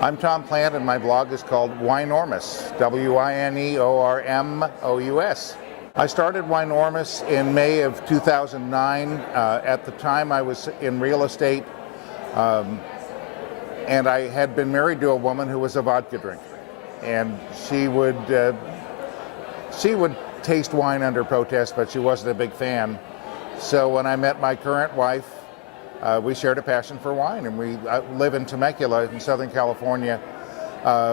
I'm Tom Plant, and my blog is called WINEormous, WINEormous. I started WINEormous in May of 2009. At the time, I was in real estate, and I had been married to a woman who was a vodka drinker, and she would taste wine under protest, but she wasn't a big fan. So when I met my current wife, we shared a passion for wine, and we live in Temecula in Southern California.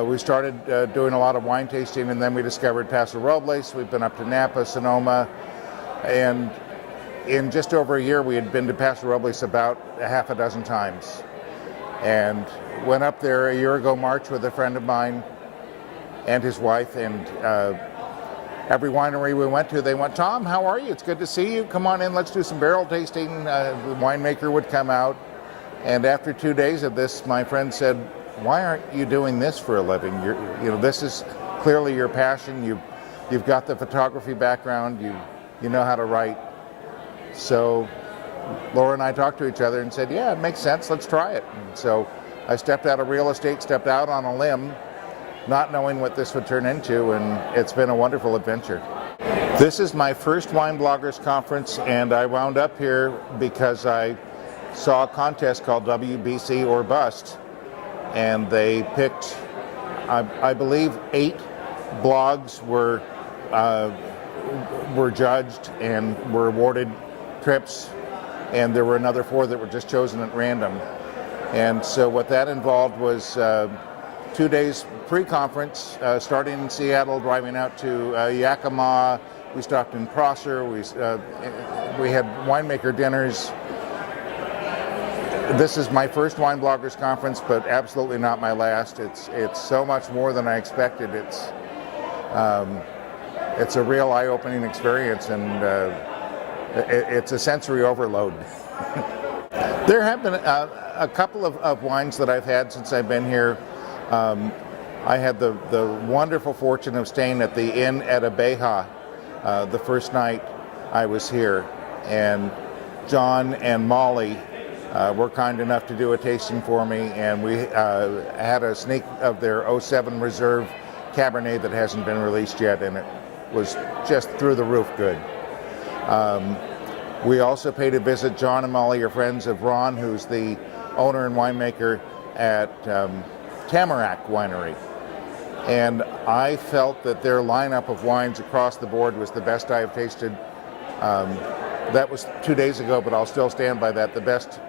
We started doing a lot of wine tasting, and then we discovered Paso Robles. We've been up to Napa, Sonoma, and in just over a year we had been to Paso Robles about a half a dozen times. And went up there a year ago March with a friend of mine and his wife, and every winery we went to, they went, "Tom, how are you? It's good to see you. Come on in, let's do some barrel tasting." The winemaker would come out, and after 2 days of this, my friend said, "Why aren't you doing this for a living? This is clearly your passion. You've got the photography background. You know how to write." So Laura and I talked to each other and said, "Yeah, it makes sense. Let's try it." And so I stepped out of real estate, stepped out on a limb, not knowing what this would turn into, and it's been a wonderful adventure. This is my first Wine Bloggers Conference, and I wound up here because I saw a contest called WBC or Bust, and they picked, I believe, 8 blogs were judged and were awarded trips, and there were another 4 that were just chosen at random. And so what that involved was 2 days pre-conference, starting in Seattle, driving out to Yakima. We stopped in Prosser. We had winemaker dinners. This is my first Wine Bloggers Conference, but absolutely not my last. It's so much more than I expected. It's a real eye-opening experience, and it's a sensory overload. There have been a couple of wines that I've had since I've been here. I had the wonderful fortune of staying at the Inn at Abeja the first night I was here, and John and Molly were kind enough to do a tasting for me, and we had a sneak of their '07 Reserve Cabernet that hasn't been released yet, and it was just through the roof good. We also paid a visit. John and Molly are friends of Ron, who's the owner and winemaker at Tamarack Winery, and I felt that their lineup of wines across the board was the best I have tasted. That was 2 days ago, but I'll still stand by that. The best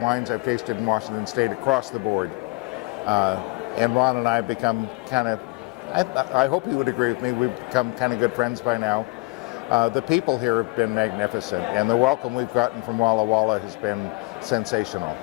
wines I've tasted in Washington State across the board. And Ron and I have become kind of, I hope you would agree with me, we've become kind of good friends by now. The people here have been magnificent, and the welcome we've gotten from Walla Walla has been sensational.